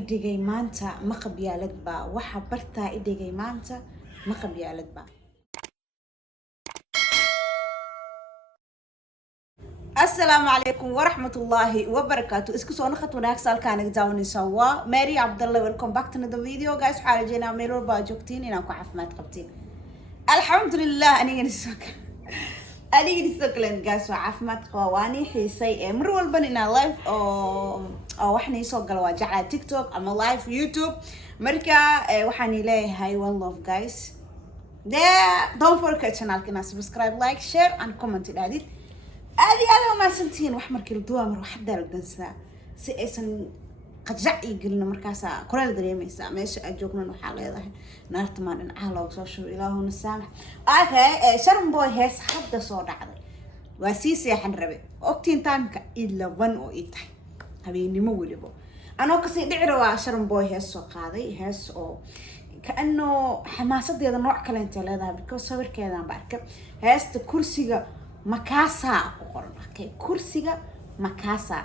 idhigay maanta ma qabyaalad baa waxa bartaa idhigay maanta ma qabyaalad baa السلام عليكم ورحمة الله وبركاته. اسكو سو نخط وناكس halkaan daawanaysa waa Mary Abdullah. Welcome back to another video guys. waxaan rajeenaa meel walba joogtiin inaan ku caafimaad qabtiin. Alxamdulillah anigana soo guys waa caafimaad qaba waani xiisay mar walba inaan live oo waxaan soo gal waa jacayl TikTok ama live YouTube marka waxaan leeyahay one love guys. Don't forget channelkina subscribe, like, share and comment idadid. هذه ما سنتين وحمر كل دوام روح حدا الجنسة سئسن قد جعي قلنا مركاسة كل الدريم يسا ماشي أجوكنا نحالي ذا نارت ما نعهلا وصوشو إلهو نسامح. شرم بوي هيس حدا صور عضي واسيسي حنربي وقتين تامك إلا ون أو إيتاي هبيني مولي بو أنا قصي دعروا شرم بوي هيس وقاضي هيس أو كأنه حماسة دي هذا نوع كلانتي لهذا بكو صبر كذا بعركب هيس كرسي مكاسا أوكي كرسيga مكاسا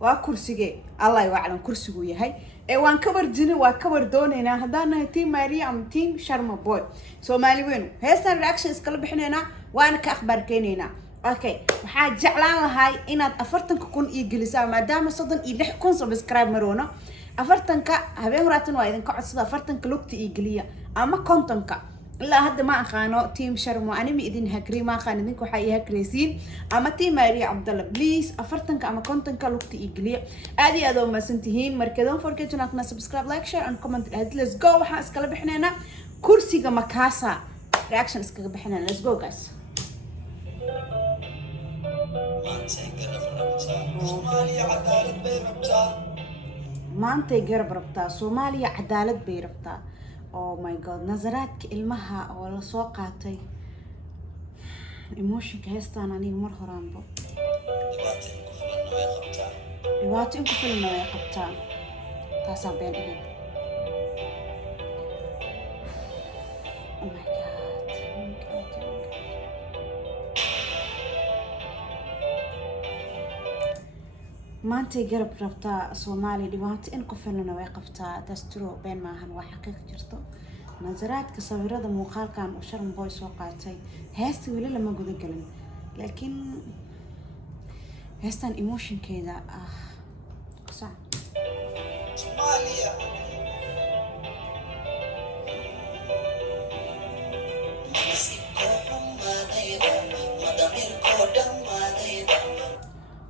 وكرسيga الله يعلم كرسيgu yahay waan kabar jini waa kabar doonayna hadana team Mariam team Sharma boy Somali weyn heestan reactions kala bixinayna waan ka akhbar keenayna okay waxa jeclaan lahay inaad 40,000 ii gelisaa maadaama 36,000 subscribe marona 40ka habeen horatan waa idin ka codsada 40ka lugta ii geliya ama kontonka لا هذا ما أخانو تيم شرمو أنا ميدين هكري ما خان إنكو حقيقة كريسين أما تيم ماري عبد الله بليز أفرتنك أما كنتنك لوقت إيجلية هذه أدو ما سنتهين مركزون فوركيتو ناكنا سبسكرايب لايك شير أند كومنت هاد ليتس جو وحا اسكالا بحنانا كرسي مكاسا رياكشن اسكالا بحنانا ليتس جو جايز maantay garab rabtaa Soomaaliya cadaalad bay rabtaa. Oh my god nazaraadka ilmaha oo la soo qaatay emotion ka heestaan aniga mar horaanba dhibaato ku filan way qabtaa taas been dhigay. Oh my god maantay garab rabtaa Soomaaliya dhibaato in ku filan way qabtaa taas tiro been maahan waa xaqiiq jirto. nazaraadka sawirada muuqaalkan oo Sharm boy soo qaatay heesta wili lama guda galin laakiin heestan emotion keeda sax Soomaaliya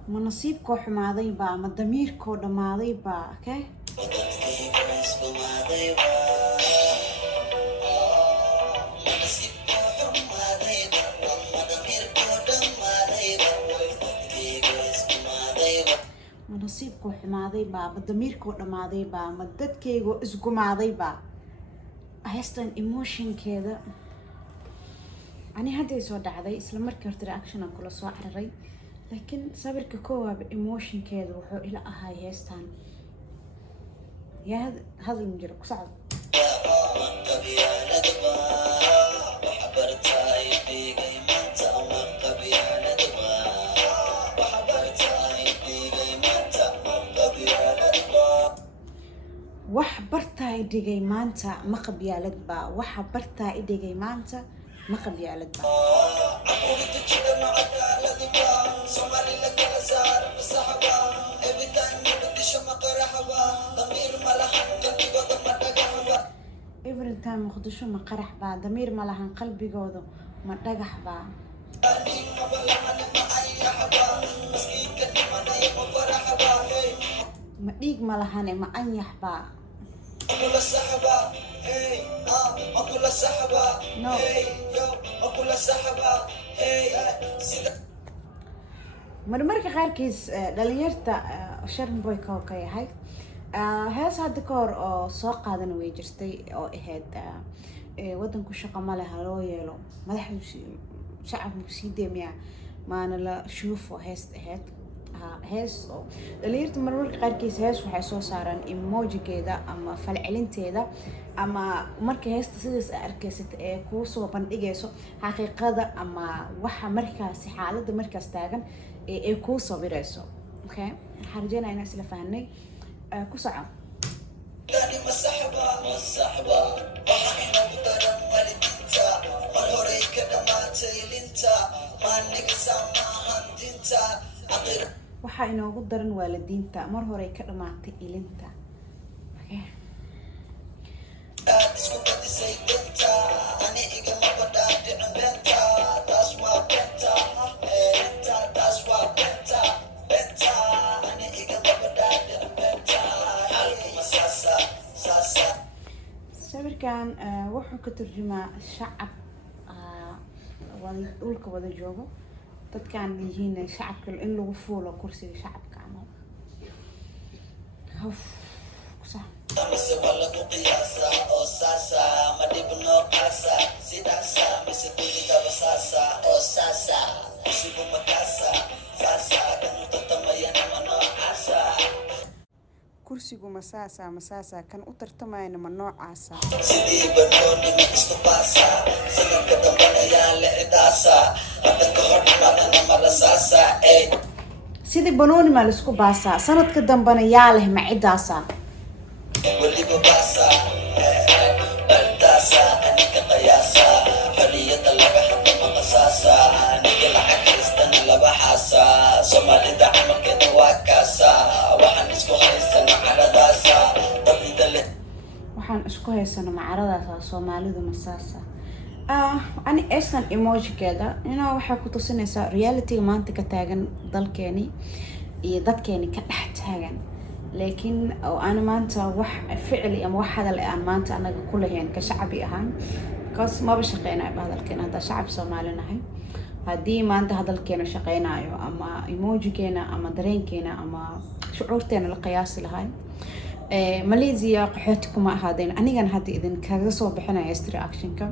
منصيبكو حماضي با مدميركو دماضي با اوكي منصيبكو حماضي با مدميركو دماضي با مددكيغو اسقماضي با هيستن ايموشن كذا اني هدي سو دعدي اسلا markii horta reaction aan kula soo cararay لكن صبرك كواب emotion كذا وحو إلى هاي هيستان يا هذا المجرب صعب وحبرتها يدقي مانتا ما قبيالد با وحبرتها يدقي مانتا ما قبيالد با every time مخدشو ما قرح با ضمير ملهن قلبي جودو ما دغح با ما ديق ملهن ما انيح با كل السحبة هي كل السحبة هي كل السحبة هي marmarka qaarkiis dhalinyarta Sharm boy ka yahay hees hadda koor oo soo qaadan way jirtay oo ahayd wadanku shaqo ma laha loo yeelo madaxdu shacabku sii deemiya maana la shuufo hees ahayd hees oo dhalinyarta marmarka qaarkiis hees waxay soo saaraan emoji-geeda ama falcelinteeda ama marka heesta sidaas arkaysid ee ku soo bandhigayso xaqiiqada ama waxa markaas xaaladda markaas taagan ee ku sawirayso okay xarjana inaan isla fahnay ku soco waxaa inoogu daran waalidiinta mar hore ka dhamaatay ilinta. sawirkan wuxuu ka turjumaa shacab dhulka wada joogo. dadkan yihiin shacabka in lagu fuulo kursiga shacabka ama kursigu masaasa kan u tartamayna ma noocaasa sidii banooni ma laisku baasaa sanadka dambana yaa leh ma cidaasa waxaan isku haysano macaradaasa Soomaalidu masaasa ani aysan emoji-keeda waxay ku tusinaysaa reality maanta ka taagan dalkeeni iyo dadkeeni ka dhex taagan laakiin oo aan maanta wax ficil ama wax hadal aan maanta anaga ku lahayn ka shacbi ahaan kaas ma bashaqeynaa hadalkeena hada shacab Soomaali nahay hadii maanta hadalkeena shaqeynayo ama emoji-keena ama dareenkeena ama shucuurteena la qiyaasi lahay Malaysia qaxooti kuma ahaadeen anigan hadda idin kaga soo bixinaya history action-ka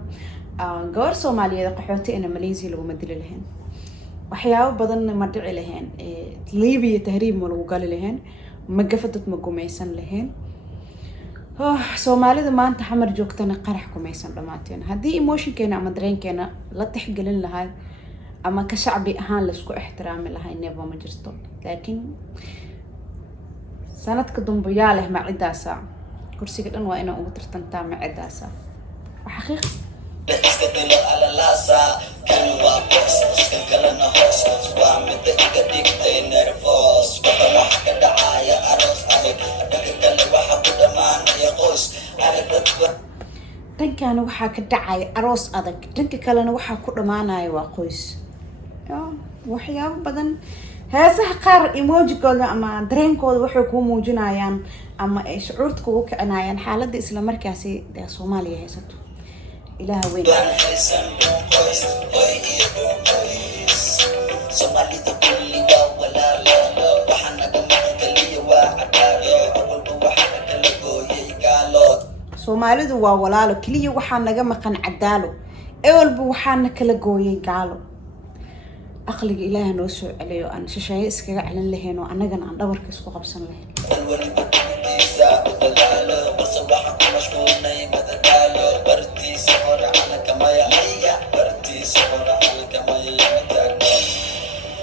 gabar Soomaaliyeed qaxooti in Malaysia lagu madili lahayn waxyaabo badan ma dhici lahayn Liibiya tahriib ma lagu gali lahayn ma gafadad ma gumaysan lahayn Soomaalida maanta xamar joogtana qarax gumaysan dhamaateen hadii emotion-keena ama dareenkeena la tixgelin lahay ama ka shacbi ahaan la isku ixtiraami lahay neeba ma jirto laakiin sanadka dambe yaa leh ma cidaasa kursiga dhan waa inaan ugu tartantaa ma cidaasa xaqiiq dhankaana waxaa ka dhacaya aroos adag dhanka kalena waxaa ku dhamaanaya waa qoys waxyaabo badan heesaha qaar emoji-kooda ama dareenkooda waxay ku muujinayaan ama ay shucuurta kugu kicinayaan xaaladda isla markaasi Soomaaliya haysato ilaah weyn Soomaalidu waa walaalo kaliya waxaa naga maqan cadaalo walba waxaana kala gooyay gaalo aqliga ilaahay noo soo celiyo aan shisheeye iskaga celin lahayn oo anagana aan dhabarka isku qabsan lahayn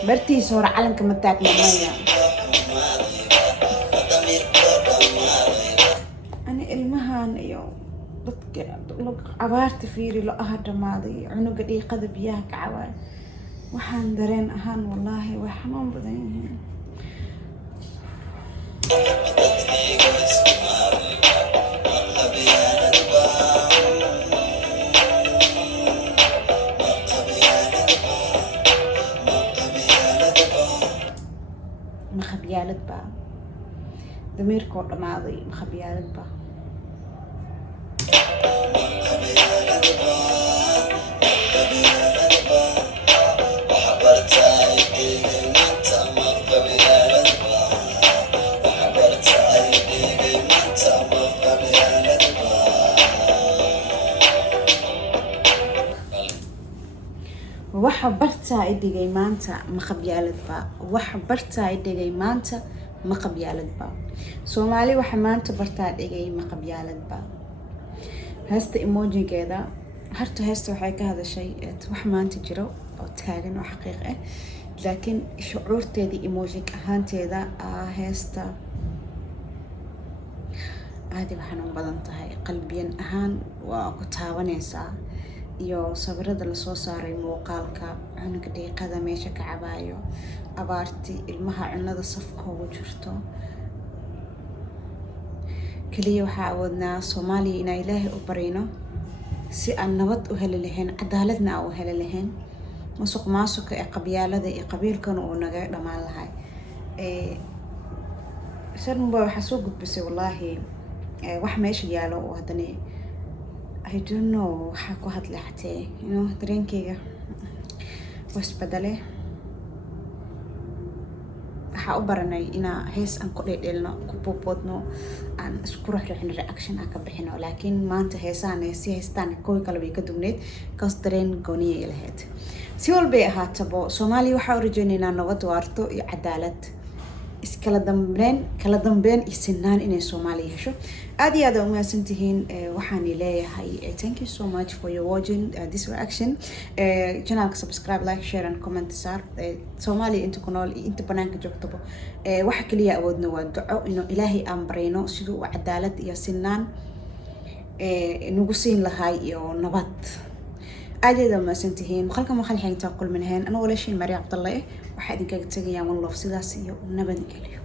bartiisa hore calanka ma taagna maya ani ilmahan iyo dadka abaarta fiiri lo aha dhamaaday cunuga dhiiqada biyaha ka cawaay waxaan dareen ahaan wallahi way xanuun badan yihiin makhabyaalad baa damiirkoo dhamaaday makhabyaalad baa waxa barta ay dhigay maanta makhabyaalad baa waxa barta ay dhigay maanta makhabyaalad baa Soomaali waxa maanta barta dhigay makhabyaalad baa heesta emoji-geeda harta heesta waxay ka hadashay wax maanta jiro oo taagan oo xaqiiq ah laakiin shucuurteedii emoji ahaanteeda heesta aad ay xanuun badan tahay qalbiyan ahaan waa ku taabanaysaa iyo sawirada la soo saaray muuqaalka cunuga dhiiqada meesha ka cabayo abaartii ilmaha cunada safka ugu jirto kaliya waxaa awoodnaa Soomaaliya inaan Ilaahay u barino si aan nabad u heli lahayn cadaaladna aan u heli lahayn musuqmaasuqa ee qabyaalada iyo qabiilkan uu naga dhamaan lahay sharmba waxa soo gudbisay wallahi wax meesha yaalo oo hadana I don't know waxa ku hadlay xatee dareenkayga was badale waxa u baranay inaa hees aan ku dheedheelno ku boobodno aan isku raxraxno reaction aan ka bixino laakiin maanta heesaan si heestaan kooy kale way ka dubneed kaas dareen gooniye lahayd si walba ay ahaataba Soomaaliya waxa u rajaynaynaa nabad waarto iyo cadaalad kala dambeyn iyo sinaan inay Soomaaliya hesho aad iyo aad u mahadsantihiin waxaan leeyahay thank you so much for your watching this reaction channel subscribe like share and comment sar Soomaaliya inta ku nool inta banaanka joogtaba waxa kaliya awoodna waa duco inuu Ilaahay aan barayno sidoo uu cadaalad iyo sinaan nagu siin lahay iyo nabad aad iyo aad u mahadsantihiin halkan waxaan xigtaa kulminayn ana walaashin Maria Cabdullaahi waxa idinkaga tagayaa one love sidaas iyo nabad geliyo